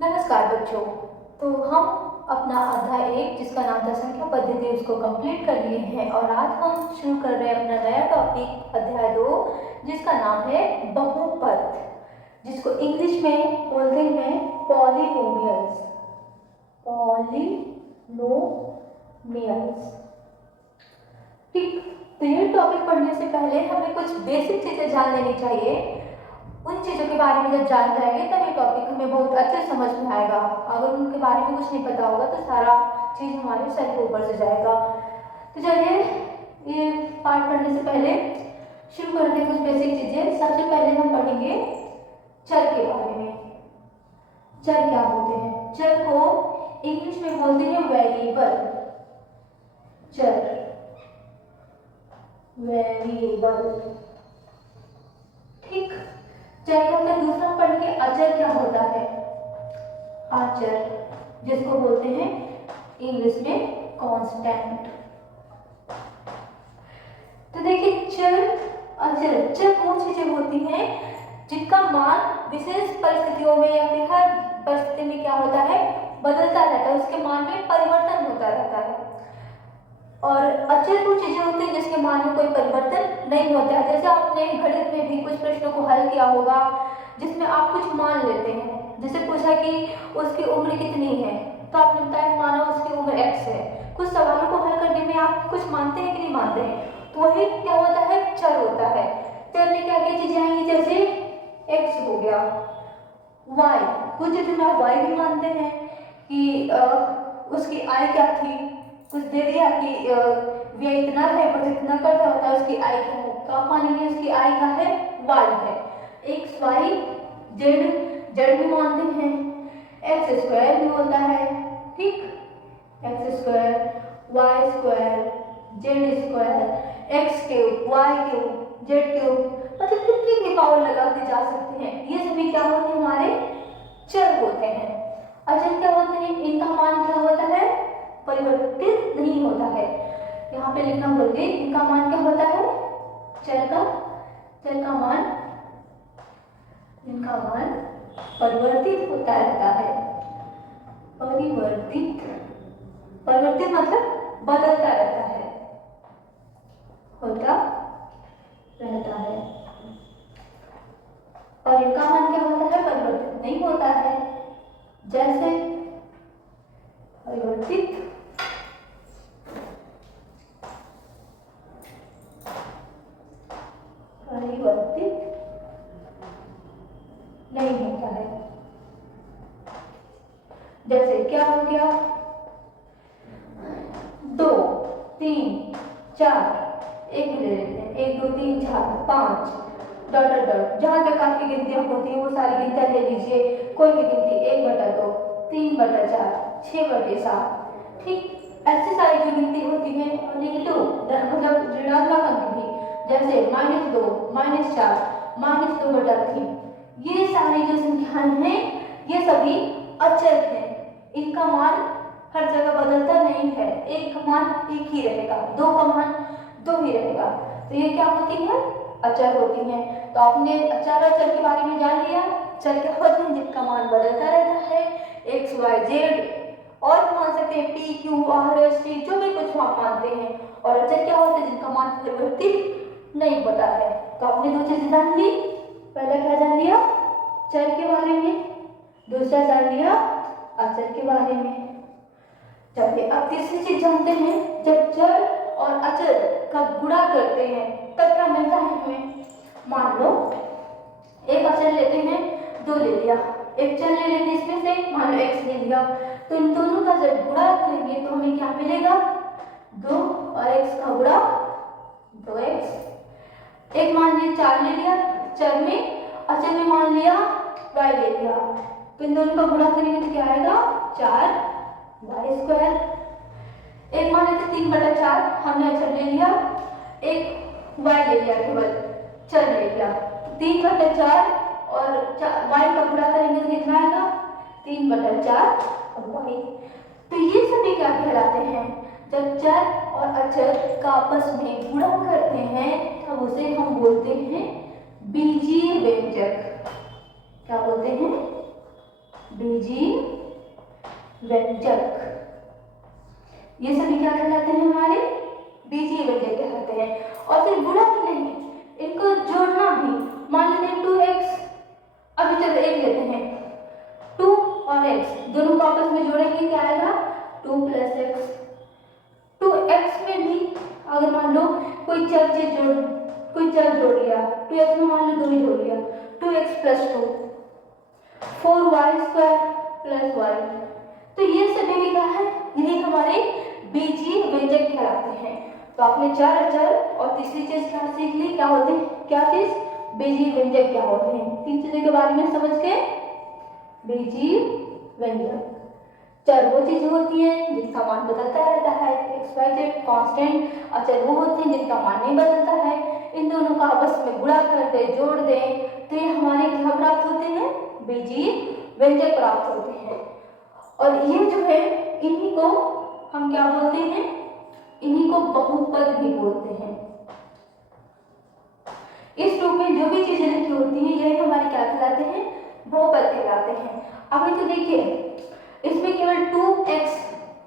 नमस्कार बच्चों। तो हम अपना अध्याय 1 जिसका नाम था संख्या पद्धति उसको कंप्लीट कर लिए हैं और आज हम शुरू कर रहे हैं अपना नया टॉपिक अध्याय 2 जिसका नाम है बहुपद, जिसको इंग्लिश में बोलते हैं पॉलिनोमियल्स। पॉलिनोमियल्स, ठीक। तो ये टॉपिक पढ़ने से पहले हमें कुछ बेसिक चीजें जान लेनी चाहिए। उन चीज़ों के बारे में जब जान जाएंगे तब ये टॉपिक हमें बहुत अच्छे समझ में आएगा। अगर उनके बारे में कुछ नहीं पता होगा तो सारा चीज़ हमारे सर के ऊपर से जाएगा। तो चलिए ये पार्ट पढ़ने से पहले शुरू करते हैं कुछ बेसिक चीज़ें। सबसे पहले हम पढ़ेंगे चर के बारे में। चर क्या होते हैं? चर को इंग्लिश में बोलते हैं वेरिएबल। चर, वेरिएबल, ठीक। चर के अंदर दूसरा पढ़ेंगे अचर क्या होता है। अचर, जिसको बोलते हैं इंग्लिश में कांस्टेंट। तो देखिए चर, अचर, चर वो चीजें होती हैं जिनका मान विशेष परिस्थितियों में या फिर हर परिस्थिति में क्या होता है, बदलता रहता है, उसके मान में परिवर्तन होता रहता है। और अचर वो चीजें होती हैं जिसके मान में कोई परिवर्तन नहीं होता है। जैसे आपने गणित में भी कुछ प्रश्नों को हल किया होगा जिसमें आप कुछ मान लेते हैं। जैसे पूछा कि उसकी उम्र कितनी है, तो आपने बताया माना उसकी उम्र x है। कुछ सवालों को हल करने में आप कुछ मानते हैं कि नहीं मानते हैं, तो वही क्या होता है, चर होता है। चर में क्या क्या चीजें आएंगी, जैसे x हो गया, y, कुछ जितना y भी मानते हैं कि उसकी आय क्या थी, कुछ दे दिया कि व्यय इतना है बस इतना करता होता है, उसकी आय क्या है, तो आप मानेंगे उसकी आय क्या है, y है। x y z भी मानते हैं, x स्क्वायर भी होता है, ठीक। x square, y square, z square, x cube, y cube, z cube, मतलब कितनी भी पावर लगाते जा सकते हैं। ये सभी क्या होते हैं, हमारे चर होते हैं। अचर क्या होते हैं, इनका मान क्या होता है, परिवर्तित नहीं होता है। यहाँ पे लिखना भूल गई, इनका मान क्या होता है, चर का मान, इनका मान परिवर्तित होता रहता है। परिवर्तित, परिवर्तित मतलब बदलता रहता है, होता रहता है। और इनका मान क्या होता है, परिवर्तित नहीं होता है। जैसे परिवर्तित नहीं होता है। जैसे क्या हो गया, 2 3 4, एक ले लेते हैं, 1 2 3 4 5 डॉट डॉट डॉट, जहां तक आपकी गिनतियां होती है वो सारी गिनतियां ले लीजिए। कोई भी गिनती 1/2, 3/4, 6/7, ठीक। ऐसी सारी जो गिनती होती है, नेगेटिव मतलब ऋणात्मक अंक भी, जैसे -2, -4, -2/3, ये सारी जो संख्याएं हैं ये सभी अचर हैं। इनका मान हर जगह बदलता नहीं है, एक का मान एक ही रहेगा, 2 का मान 2 ही रहेगा। तो ये क्या होती है, अचर होती हैं। तो आपने अचर अचर के बारे में जान लिया। चर क्या होते हैं, जिनका मान बदलता रहता है, x y z, और मान सकते हैं p q r s t, जो भी कुछ आप मानते हैं। और अचर क्या होते हैं, जिनका मान परिवर्तित नहीं होता है। तो आपने 2 चीजें जान ली। पहला क्या जान लिया, चर के बारे में, दूसरा जान लिया अचर के बारे में। चलिए अब तीसरी चीज जानते हैं, जब चर और अचर का गुणा करते हैं तब क्या मिलता है हमें। मान लो एक अचर लेते हैं, 2 ले लिया, एक चर ले लेते हैं इसमें से, मान लो x ले लिया, तो इन दोनों का जब गुणा करेंगे तो हमें क्या मिलेगा, 2 और x का गुणा 2x। एक मान लिया 4 ले लिया, चर में, अचर में मान लिया y ले लिया, तो इन दोनों का गुणा करेंगे तो क्या आएगा, 4y स्क्वायर। एक मान लेते 3/4, हमने अचर ले लिया, एक y ले लिया, केवल चर ले लिया, 3/4 और y का गुणा करेंगे तो कितना आएगा, 3/4 y। तो ये सभी क्या कहलाते हैं, जब चर और अचर का आपस में गुणा करते हैं तब उसे हम बोलते हैं बीजीय व्यंजक। क्या बोलते हैं, बीजीय व्यंजक, ये सभी क्या कहलाते हैं हमारे बीजीय व्यंजक कहलाते हैं। और फिर गुणा ही नहीं, इनको जोड़ना भी। मान लेते हैं 2x, अभी चलो एक लेते हैं 2 और x दोनों को आपस में जोड़ेंगे, क्या आएगा 2 + x। 2x में भी अगर मान लो कोई चर जोड़ लिया, 2x में मान लो 2 ही जोड़ लिया, 2x + 2 4y² + y। तो ये सभी भी क्या है, यही हमारे बीजीय व्यंजक कहलाते हैं। तो आपने 4 अचर और तीसरी चीज क्या सीख ली, क्या होते हैं, क्या चीज, बीजीय व्यंजक क्या होते हैं। 3 चीजों के बारे में समझ के, बीजीय व्यंजक चर वो चीजें होती हैं जिनका मान बदलता रहता है, एक्स वाई जेड कांस्टेंट। अचर वो होते हैं जिनका मान नहीं बदलता है। इन दोनों का आपस में गुणा कर दे, जोड़ दे, तो ये हमारे क्या प्राप्त होते हैं, बीजीय व्यंजक प्राप्त होते हैं। और ये जो है, इन्हीं को हम क्या बोलते हैं, इन्हीं को बहुपद भी बोलते हैं। इस रूप में जो भी चीजें लिखी होती हैं यही हमारे क्या कहलाते हैं, बहुपद कहलाते हैं। अभी तो देखिए इसमें केवल 2x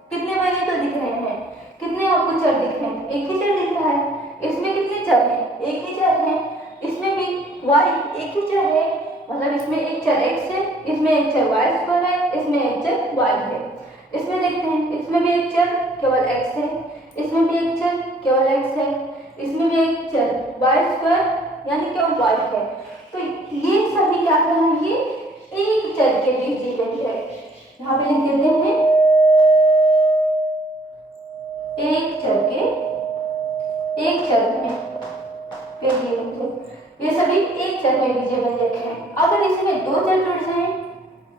कितने वेरिएबल दिख रहे हैं, कितने आपको चर दिख रहे हैं, एक ही चर दिख रहा है। इसमें कितने चर हैं, एक ही चर है। इसमें भी y एक ही चर है, मतलब इसमें एक चर x है, इसमें एक चर y² है, इसमें एक चर y है। इसमें देखते हैं, इसमें भी एक चर केवल x है, इसमें भी एक चर केवल x है, इसमें भी एक चर y² यानी केवल y है। तो ये सभी क्या कहेंगे, एक चर के बीजीय व्यंजक। यहाँ पे लिख देते हैं एक चर में बीजीय व्यंजक। ये सभी एक चर में बीजीय व्यंजक हैं। अगर इसमें 2 चर जुड़ जाएं,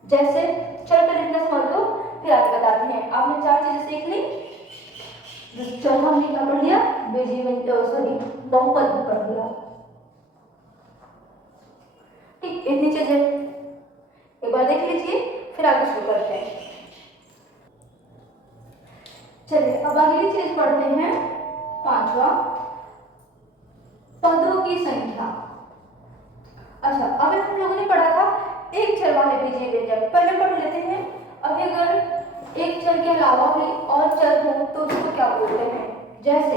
जैसे चलो पहले इतना समझ लो फिर आगे बताते हैं। आपने 4 चीजें सीख ली, चौथा हमने क्या पढ़ लिया, बीजीय व्यंजक, सॉरी बहुपद पढ़ लिया। ठीक, इतनी चीजें एक बार देख लीजिए, फिर आगे शुरू करते हैं। चलिए अब अगली चीज पढ़ते हैं, 5वां, पदों की संख्या। अच्छा, अभी हम लोगों ने पढ़ा था एक चर वाले बीजीय व्यंजक, पहले पढ़ लेते हैं। अभी अगर एक चर के अलावा भी और चर हो तो उसको क्या बोलते हैं। जैसे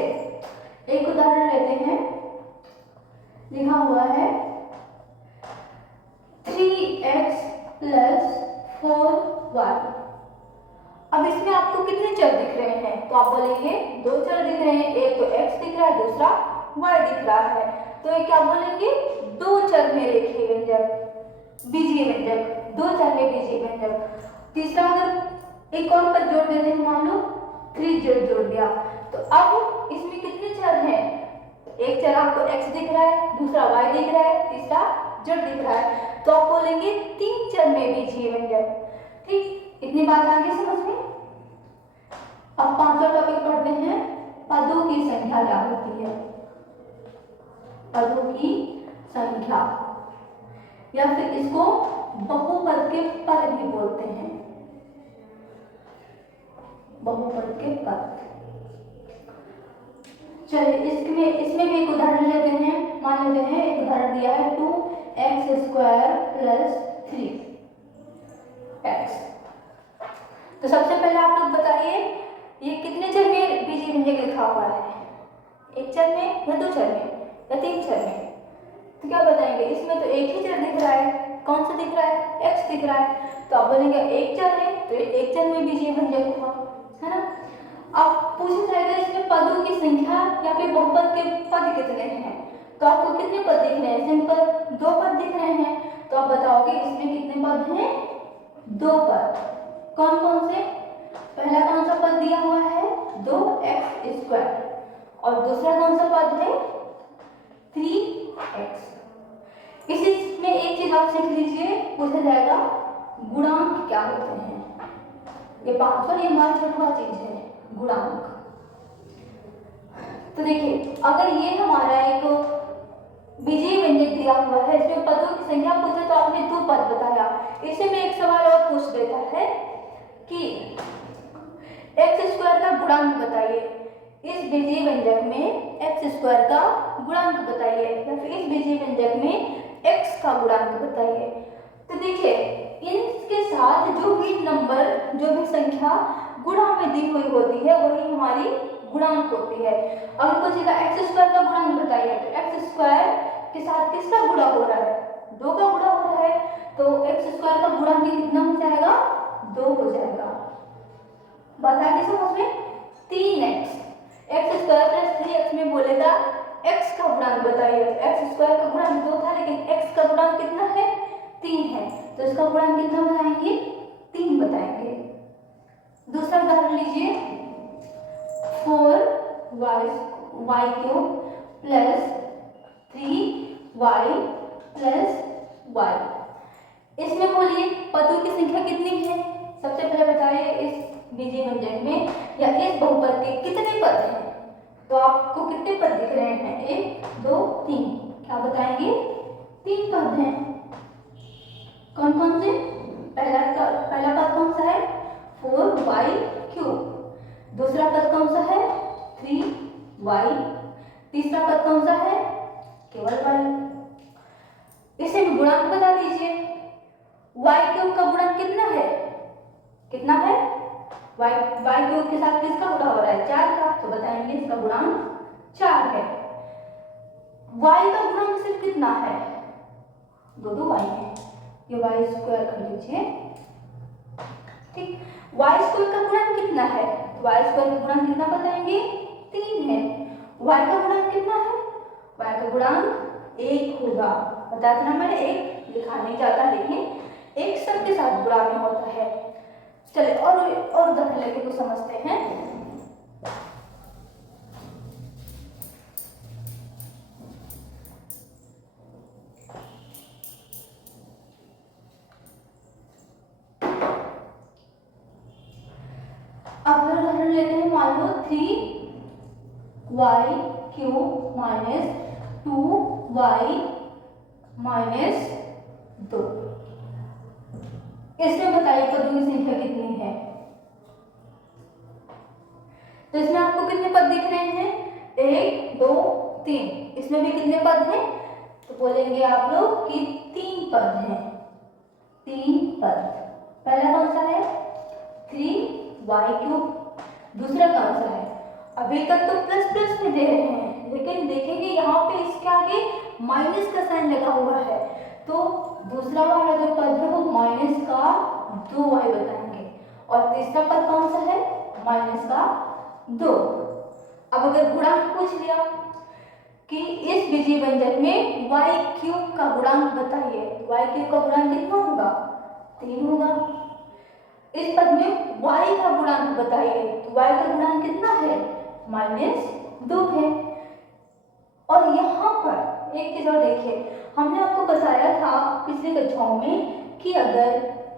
एक उदाहरण लेते हैं, लिखा हुआ है 3x + 4y। अब इसमें आपको कितने चर दिख रहे हैं, तो आप बोलेंगे 2 चर दिख रहे हैं, एक तो x दिख रहा है, दूसरा y दिख रहा है। तो ये क्या बोलेंगे, 2 चर में रेखीय व्यंजक, बीजीय व्यंजक, 2 चर में बीजीय व्यंजक। तीसरा अगर एक और पद जोड़ देते हैं, मान लो 3z जोड़ दिया, तो अब इसमें कितने चर हैं, एक चर आपको x दिख रहा है, दूसरा y दिख रहा है, तीसरा z दिख रहा है, तो आप बोलेंगे 3 चर में बीजीय व्यंजक। ठीक, इतनी बात आगे समझ में। अब 5वां टॉपिक पढ़ते हैं, पदों की संख्या क्या होती है। पदों की संख्या, या फिर इसको बहुपद के पद भी बोलते हैं, बहुपद के पद। चलिए इसमें भी एक उदाहरण लेते हैं। मान लेते हैं एक उदाहरण दिया है 2x² + 3x। तो सबसे पहले आप लोग बताइए ये कितने चर में बीजीय व्यंजक लिखा हुआ है, एक चर में या 2 चर में या 3 चर में। तो क्या बताएंगे, इसमें तो एक ही चर दिख रहा है, कौन सा दिख रहा है, x दिख रहा है, तो आप बोलेंगे एक चर है तो एक चर में बीजीय व्यंजक हुआ, है ना। अब पूछा जाएगा इसमें पदों की संख्या या फिर बहुपद के पद कितने हैं, तो आपको कितने पद दिख रहे हैं, सिंपल 2 पद दिख रहे हैं। तो आप बताओगे इसमें कितने पद हैं, 2 पद। कौन कौन से, पहला कौन सा पद दिया हुआ है 2x², और दूसरा कौन सा पद है 3x। इसी में एक चीज आप सीख लीजिए, पूछा जाएगा गुणांक क्या होते हैं। ये 5वां, ये हमारी 6वां चीज है, गुणांक। तो देखिए अगर ये हमारा एक बीजीय व्यंजक दिया हुआ है, इसमें पदों की संख्या पूछे तो आपने 2 पद बताया। इसे में एक सवाल और पूछ देता है कि x² का गुणांक बताइए, इस बीजीय व्यंजक में x² का गुणांक बताइए, या फिर इस बीजीय व्यंजक में x का गुणांक बताइए। तो देखिए इनके साथ जो भी नंबर, जो भी संख्या गुणा में दी हुई होती है वही हमारी गुणांक होती है। अगर पूछेगा x स्क्वायर का गुणांक बताइए, तो x स्क्वायर के साथ किसका गुणा हो रहा है, 2 का गुणा हो रहा है, तो x स्क्वायर का गुणांक कितना हो जाएगा, 2 हो जाएगा। बात आ गई समझ में। 3x, x square plus 3x में बोलेगा x का गुणांक बताइए, x स्क्वायर का गुणांक 2 था लेकिन x का गुणांक कितना है, 3 है, तो इसका गुणांक कितना बताएंगे, 3 बताएंगे। दूसरा उदाहरण लीजिए, 4y cube plus 3y plus y। इसमें बोलिए पदों की संख्या कितनी है, सबसे पहले बताइए इस बीजीय व्यंजक में या इस बहुपद के कितने पद हैं, तो आपको कितने पद दिख रहे हैं, 1 2 3, क्या बताएंगे, 3 पद हैं। कौन कौन से, पहला पद कौन सा है, 4y क्यूब, दूसरा पद कौन सा है, 3y, तीसरा पद कौन सा है, केवल y। इसे गुणांक बता दीजिए, y क्यूब का गुणांक कितना है, कितना है, y क्यूब के साथ किसका गुणा हो रहा है, 4 का, तो बताएंगे इसका गुणांक 4 है। y का गुणांक सिर्फ कितना है, 2 y है, ये y स्क्वायर कर लीजिए, ठीक। y स्क्वायर का गुणांक कितना है, y स्क्वायर का गुणांक कितना बताएंगे, 3 है। y का गुणांक कितना है, y का गुणांक 1 होगा, बताया था ना मैंने, 1 लिखा नहीं जाता लेकिन 1 सबके साथ गुणा में होता है। चलिए और उदाहरण लेके तो समझते हैं। अब उदाहरण लेते हैं, मान लो 3y cube minus 2y minus 2। इसमें बताइए पदों की संख्या कितनी है, तो इसमें आपको कितने पद दिख रहे हैं, 1 2 3, इसमें भी कितने पद हैं, तो बोलेंगे आप लोग कि 3 पद हैं, 3 पद। पहला कौन सा है, 3y क्यूब, दूसरा कौन सा है, अभी तक तो प्लस प्लस में दे रहे हैं लेकिन देखेंगे यहाँ पे इसके आगे माइनस का साइन लगा हुआ है, तो दूसरा वाला जो पद है वो माइनस का 2y बताएंगे, और तीसरा पद कौन सा है, माइनस का 2। अब अगर गुणांक पूछ लिया कि इस बीजीय व्यंजक में y क्यूब का गुणांक बताइए, y क्यूब का गुणांक कितना होगा, 3 होगा। इस पद में y का गुणांक बताइए, तो y का गुणांक कितना है, -2 है। और यहाँ पर एक चीज और देखिए, हमने आपको बताया था पिछली कक्षाओं में कि अगर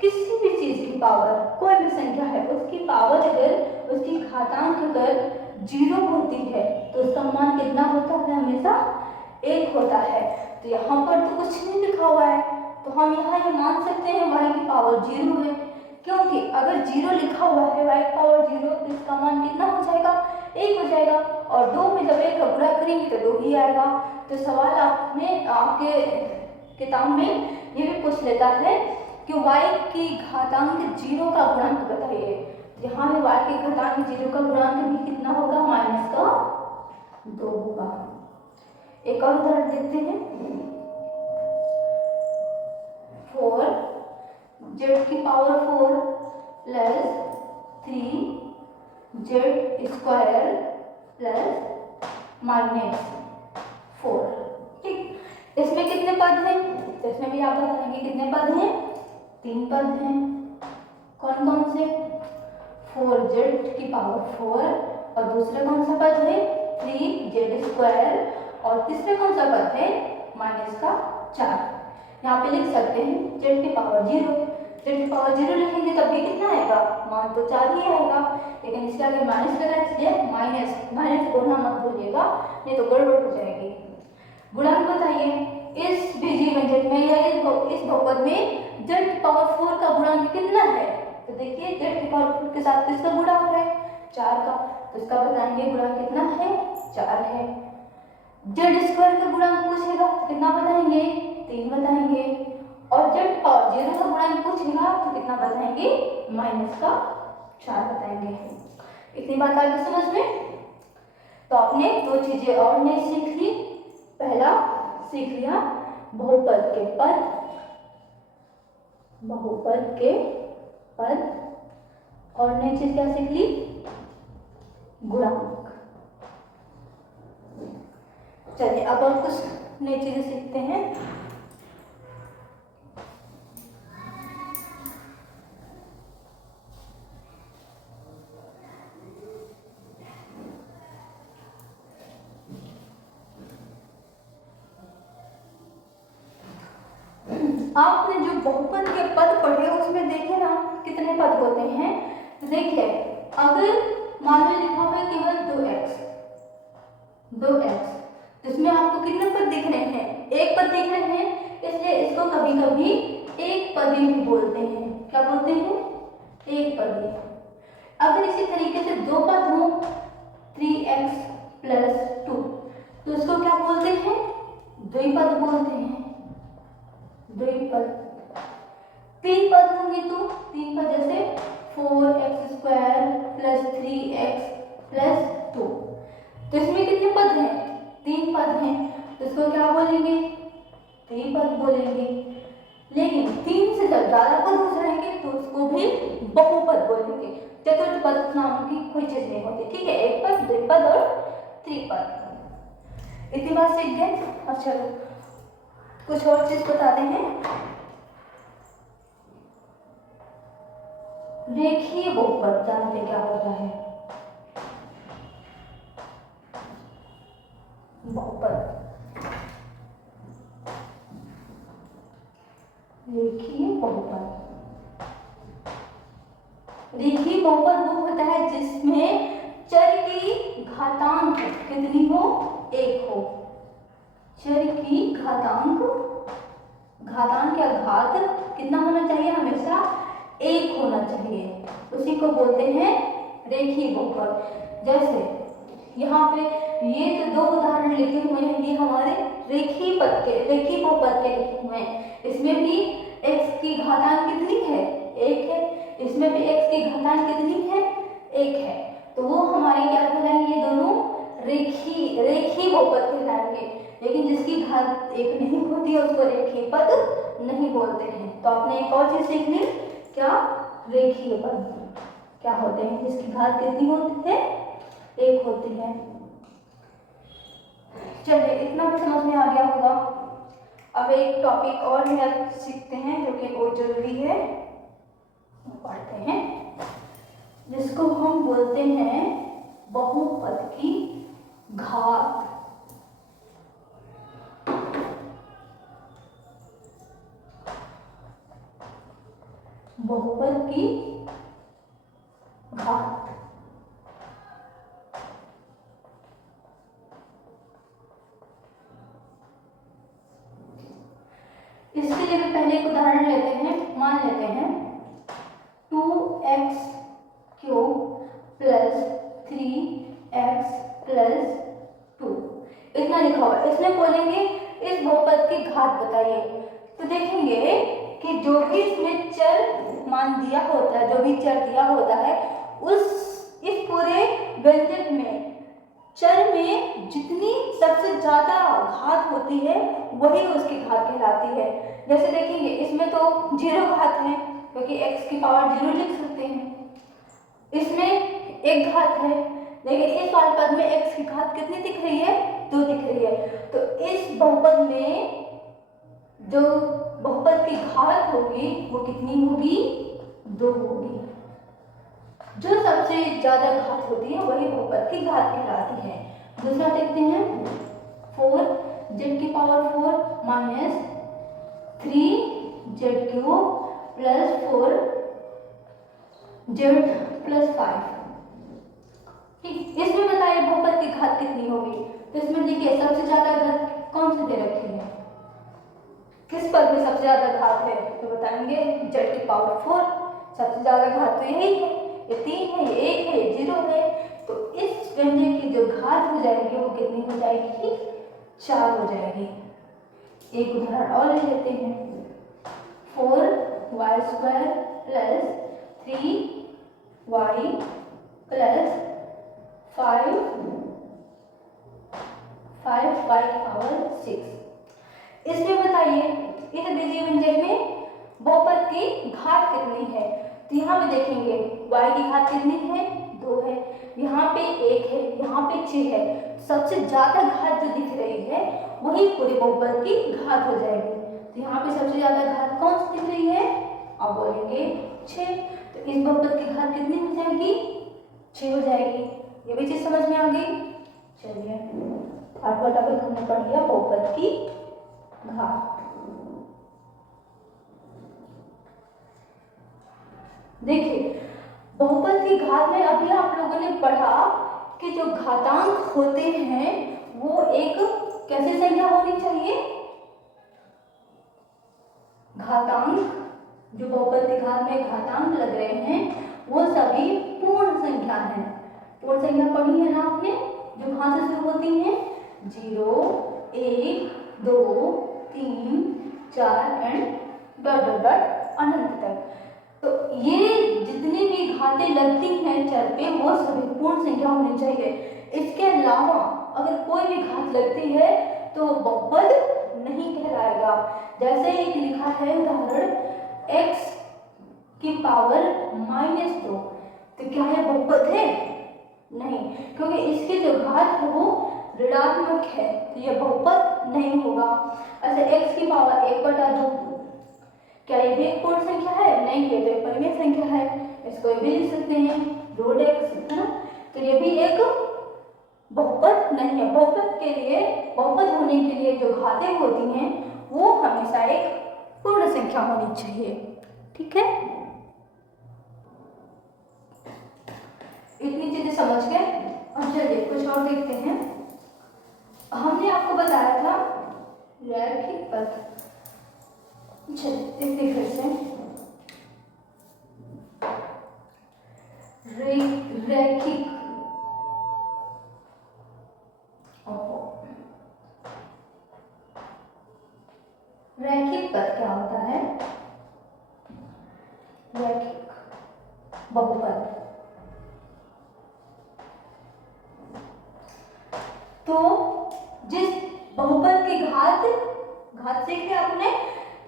किसी भी चीज की पावर, कोई भी संख्या है उसकी पावर अगर, उसकी घातांक अगर 0 होती है तो उसका मान कितना होता है, हमेशा 1 होता है। तो यहाँ पर तो कुछ नहीं लिखा हुआ है, तो हम यहाँ ये मान सकते हैं y की पावर 0 है, क्योंकि अगर 0 लिखा हुआ है y की पावर 0, तो इसका मान कितना हो जाएगा, 1 हो जाएगा, और 2 में जब 1 का गुणा करेंगे तो 2 ही आएगा। तो सवाल आपके किताब में ये भी पूछ लेता है कि y की घातांक 0 का गुणांक बताइए, यहाँ में y की घातांक 0 का गुणांक भी कितना होगा, -2 होगा। एक और उदाहरण देखते हैं, 4z की power 4 plus 3z square plus -4, ठीक। इसमें कितने पद हैं, तो इसमें भी आप बताएंगे कितने पद हैं, 3 पद हैं। कौन कौन से, 4z की पावर 4, और दूसरा कौन सा पद है, 3z स्क्वायर, और तीसरा कौन सा पद है, -4। यहाँ पे लिख सकते हैं z की पावर 0, z की पावर 0 लिखेंगे तब भी कितना आएगा, मान तो 4 ही आएगा, लेकिन इसके आगे माइनस लगा इसलिए माइनस बोलना मत भूलिएगा, नहीं तो गड़बड़ हो जाएगी। गुणांक बताइए, इस बीजीय व्यंजक में या इस बहुपद में z की पावर 4 का गुणांक कितना है, तो देखिए z की पावर 4 के साथ किसका गुणा हो रहा है, 4 का, तो इसका बताएंगे गुणांक कितना है, 4 है। z स्क्वायर का गुणांक पूछेगा तो कितना बताएंगे, 3 बताएंगे। और जब और 0 का गुणन पूछेगा तो कितना बताएंगे, -4 बताएंगे। इतनी बात आ गई समझ में। तो आपने 2 चीजें और नहीं सीख ली। पहला सीख लिया बहुपद के पद, बहुपद के पद, और नई चीज क्या सीख ली, गुणांक। चलिए अब और कुछ नई चीजें सीखते हैं। आपने जो बहुपद के पद पढ़े उसमें देखे ना कितने पद होते हैं। तो देखिए अगर मान लो लिखा हुआ है केवल 2x, तो इसमें आपको कितने पद दिख रहे हैं, एक पद दिख रहे हैं, इसलिए इसको कभी कभी एक पदी भी बोलते हैं। क्या बोलते हैं, एक पदी। अगर इसी तरीके से 2 पद हो 3x + 2, तो इसको क्या बोलते हैं, द्विपद बोलते हैं, द्विपद। 3 पद होंगे तो 3 पद जैसे 4x² + 3x + 2, तो इसमें कितने पद हैं, 3 पद हैं, तो इसको क्या बोलेंगे, त्रिपद बोलेंगे। लेकिन 3 से जब ज्यादा पद हो जाएंगे तो उसको भी बहुपद बोलेंगे। चतुर्थ पद नाम की कोई चीज नहीं होती, ठीक है, एक पद, द्विपद और त्रिपद। इतनी बात सीख गए। अच्छा कुछ और चीज बताते हैं। रेखीय बहुपद जानते क्या होता है, बहुपद, रेखीय बहुपद। रेखीय बहुपद वो होता है जिसमें चर की घातांक कितनी हो, 1 हो। चर की घातांक, घातांक या घात कितना होना चाहिए, हमेशा 1 होना चाहिए, उसी को बोलते हैं रेखीय बहुपद। जैसे यहाँ पे ये जो 2 उदाहरण लिखे हुए हैं ये हमारे रेखीय पद के, रेखीय बहुपद के लिखे हुए हैं। इसमें भी x की घातांक कितनी है, 1 है, इसमें भी x की घातांक कितनी है, 1 है, तो वो हमारे क्या कहलाएंगे, ये दोनों रेखीय बहुपद कहलाएंगे। लेकिन जिसकी घात 1 नहीं होती है उसको रेखीय पद नहीं बोलते हैं। तो आपने एक और चीज सीख ली, क्या, रेखीय पद क्या होते हैं, जिसकी घात कितनी होती है, 1 होती है। चलिए इतना भी समझ में आ गया होगा। अब एक टॉपिक और है सीखते हैं जो कि बहुत जरूरी है, पढ़ते हैं, जिसको हम बोलते हैं बहुपद की घात। बहुपद की घात। इसके लिए भी पहले एक उदाहरण लेते हैं। मान लेते हैं 2x³ + 3x + 2 इतना लिखा हुआ है। इसमें बोलेंगे इस बहुपद की घात बताइए। तो देखेंगे कि जो भी इसमें चर मान दिया होता है, जो भी चर दिया होता है, इस पूरे व्यंजक में चर में जितनी सबसे ज्यादा घात होती है वही उसकी घात कहलाती है। जैसे देखेंगे इसमें तो 0 घात है क्योंकि x की पावर 0 लिख सकते हैं, इसमें 1 घात है, लेकिन इस वाले पद में x की घात कितनी दिख रही है, 2 दिख रही है। तो इस बहुपद में जो बहुपद की घात होगी वो कितनी होगी, 2 होगी। जो सबसे ज्यादा घात होती है वही बहुपद की घात कहलाती है। दूसरा देखते हैं 4z की पावर 4 - 3z³ + 4z + 5। ठीक, इसमें बताइए बहुपद की घात कितनी होगी। तो इसमें देखिए सबसे ज्यादा घात कौन सी दे रखी है, किस पद में सबसे ज्यादा घात है, तो बताएंगे z की पावर 4, सबसे ज्यादा घात तो यही है, ये 3 है, ये 1 है, ये 0 है। तो इस व्यंजक की जो घात हो जाएगी वो कितनी हो जाएगी, 4 हो जाएगी। एक उदाहरण और ले लेते हैं। 4y² plus 3y plus 5y/6। इसमें बताइए इस बीजीय व्यंजक में बहुपद की घात कितनी है। तो यहाँ पे देखेंगे y की घात कितनी है, 2 है, यहाँ पे 1 है, यहाँ पे 6 है। सबसे ज्यादा घात जो दिख रही है वही पूरे बहुपद की घात हो जाएगी। तो यहाँ पे सबसे ज्यादा घात कौन सी दिख रही है, आप बोलेंगे 6। तो इस बहुपद की घात कितनी हो जाएगी, 6 हो जाएगी। ये भी चीज समझ में आ गई। चलिए आठवां टॉपिक हमने पढ़ लिया बहुपद की घात। देखिए बहुपद की घात में अभी आप लोगों ने पढ़ा कि जो घातांक होते हैं वो एक कैसी संख्या होनी चाहिए, घातांक जो बहुपद की घात में घातांक लग रहे हैं वो सभी पूर्ण संख्या हैं। पूर्ण संख्या पढ़ी है ना आपने, जो कहाँ से शुरू होती हैं, 0, 1, 2, 3, 4 एंड डॉट डॉट डॉट अनंत तक। तो ये जितनी भी घातें लगती हैं चर पे वो सभी पूर्ण संख्या होनी चाहिए। इसके अलावा अगर कोई भी घात लगती है तो बहुपद नहीं कहलाएगा। जैसे एक लिखा है उदाहरण x की पावर -2, तो क्या यह बहुपद है, नहीं, क्योंकि इसकी जो घात है वो ऋणात्मक है, तो यह बहुपद नहीं होगा। ऐसे x की पावर 1/2, क्या ये भी एक पूर्ण संख्या है, नहीं, ये तो एक परिमेय संख्या है, इसको भी लिख सकते हैं √x, है ना। तो ये भी एक बहुपद नहीं है। बहुपद के लिए, बहुपद होने के लिए जो घातें होती हैं वो हमेशा एक पूर्ण संख्या होनी चाहिए, ठीक है। इतनी चीजें समझ गए। अब चलिए कुछ और देखते हैं। हमने आपको बताया था रैखिक पद, चलिए देखते फिर से। रैखिक रैखिक पद क्या होता है, रैखिक बहुपद। तो जिस बहुपद की घात सीखे आपने,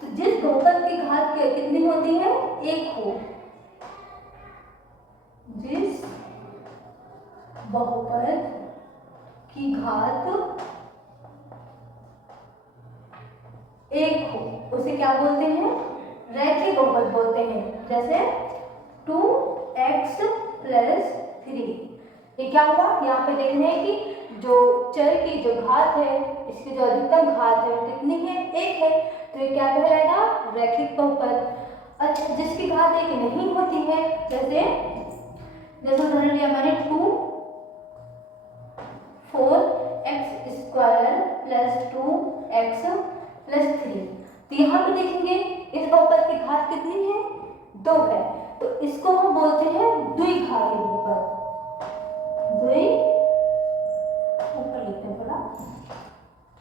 तो जिस बहुपद की घात कितनी होती है, 1 हो, जिस बहुपद की घात 1 हो उसे क्या बोलते हैं, रैखिक बहुपद बोलते हैं। जैसे 2x + 3, ये क्या हुआ, यहाँ पे देख रहे हैं कि जो चर की जो घात है, इसकी जो अधिकतम घात है कितनी है, 1 है, तो ये क्या कहलाएगा, रैखिक बहुपद। अच्छा जिसकी घात 1 नहीं होती है, जैसे उदाहरण लिया मैंने 4x² + 2x + 3, तो यहाँ पे देखेंगे इस बहुपद की घात कितनी है, 2 है, तो इसको हम बोलते हैं द्विघाती बहुपद।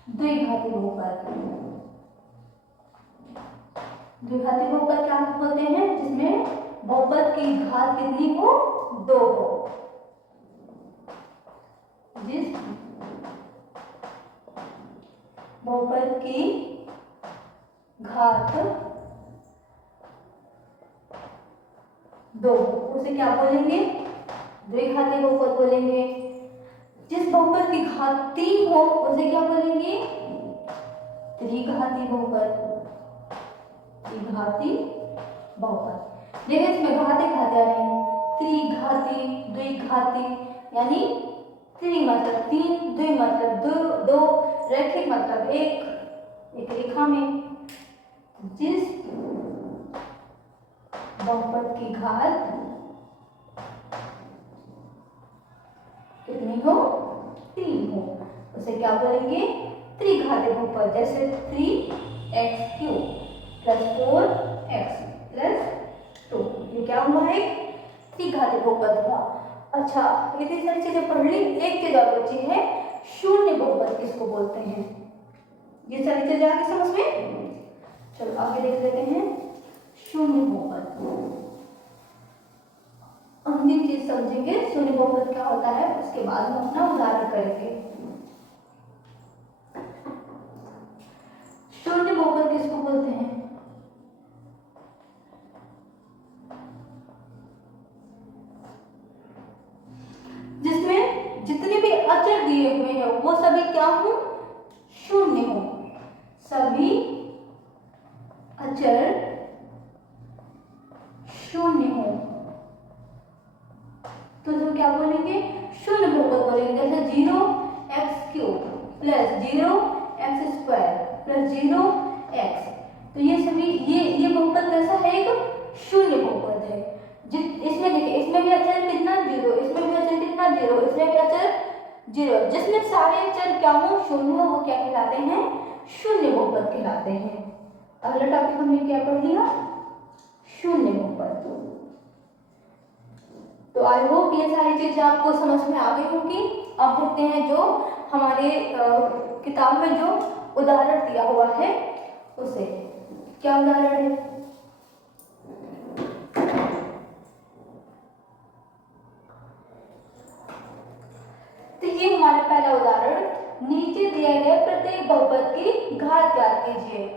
द्विघाती बहुपद। द्विघाती बहुपद क्या बोलते हैं, जिसमें बहुपद की घात कितनी हो, 2 हो, जिस बहुपद की घात 2 उसे क्या बोलेंगे, द्विघाती बहुपद बोलेंगे। जिस बहुपद की घात 3 हो उसे क्या बोलेंगे, त्रिघाती बहुपद। त्रिघाती बहुपद, देखिए इसमें घाते आ रहे हैं, त्रिघाती, द्विघाती, यानी त्रि मतलब 3, द्वि मतलब 2, रैखिक मतलब 1 रेखा में। जिस बहुपद की घात कितनी हो, 3 हो, उसे क्या बोलेंगे, त्रिघाती बहुपद। जैसे 3x³ + 4x + 2, ये क्या हुआ है, त्रिघाती बहुपद हुआ। अच्छा इतनी सारी चीजें पढ़ ली, एक चीज और बची है, शून्य बहुपद किसको बोलते हैं। ये सारी चीजें आगे समझ में, चलो आगे देख लेते हैं। शून्य बहुपद। अंतिम चीज समझेंगे शून्य बहुपद क्या होता है, उसके बाद हम अपना उदाहरण करेंगे। शून्य बहुपद किसको बोलते हैं? जिसमें जितने भी अचर दिए हुए हैं वो सभी क्या हो? शून्य हो। सभी अचर शून्य हो तो जो क्या बोलेंगे? शून्य बहुपद बोलेंगे। जैसे 0x³ plus 0x² plus 0x, तो ये सभी ये बहुपद कैसा है? एक शून्य बहुपद है। इसमें देखिए, इसमें भी अचर कितना? 0, इसमें भी अचर कितना? 0, इसमें भी अचर 0। जिसमें सारे अचर क्या हो? शून्य हो, वो क्या कहलाते हैं? शून्य बहुपद कहलाते हैं। अगला टॉपिक हमने क्या पढ़ लिया? शून्य बहुपद। तो आई होप ये सारी चीजें आपको समझ में आ गई होगी। अब देखते हैं जो हमारे किताब में जो उदाहरण दिया हुआ है उसे। क्या उदाहरण है? तो ये हमारा पहला उदाहरण, नीचे दिए गए प्रत्येक बहुपद की घात ज्ञात कीजिए।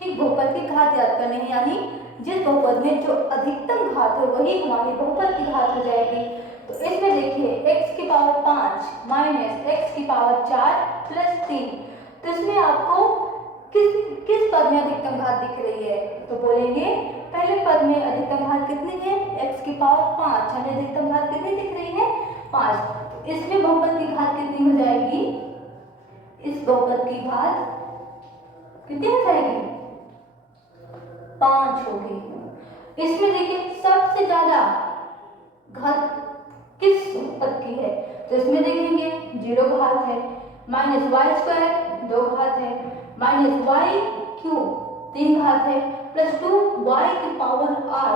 ठीक, बहुपद की घात ज्ञात करनी है, यानी जिस बहुपद में जो अधिकतम घात है वही हमारी बहुपद की घात हो जाएगी। तो इसमें देखिए x⁵ माइनस x⁴ प्लस 3, तो इसमें आपको किस पद में अधिकतम घात दिख रही है? तो बोलेंगे पहले पद में अधिकतम घात कितनी है? x⁵, हमें अधिकतम घात कितनी दिख रही है? 5। इसमें बहुपद की घात कितनी हो जाएगी? इस बहुपद की घात कितनी हो जाएगी? 5 होगी। इसमें देखिए सबसे ज्यादा घात किस पद की है? तो इसमें देखेंगे 0 घात है, माइनस y² 2 घात है, माइनस y³ 3 घात है, प्लस 2y⁴।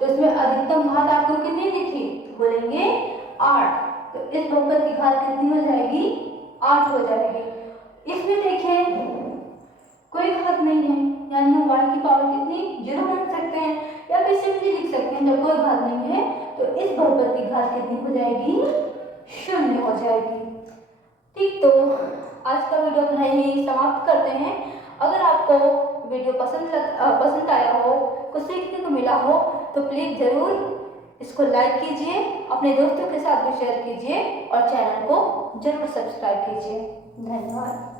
तो इसमें अधिकतम घात आपको कितनी दिखी? बोलेंगे 8। तो इस बहुपद की घात कितनी हो जाएगी? 8 हो जाएगी। इसमें देखिए कोई घात नहीं है, यानी हम y की पावर कितनी? 0 बन सकते हैं, या फिर सिंपली लिख सकते हैं जब कोई घात नहीं है तो इस बहुपद की घात कितनी हो जाएगी? 0 हो जाएगी। ठीक, तो आज का वीडियो अपना यही समाप्त करते हैं। अगर आपको वीडियो पसंद आया हो, कुछ सीखने को मिला हो, तो प्लीज जरूर इसको लाइक कीजिए, अपने दोस्तों के साथ भी शेयर कीजिए और चैनल को जरूर सब्सक्राइब कीजिए। धन्यवाद।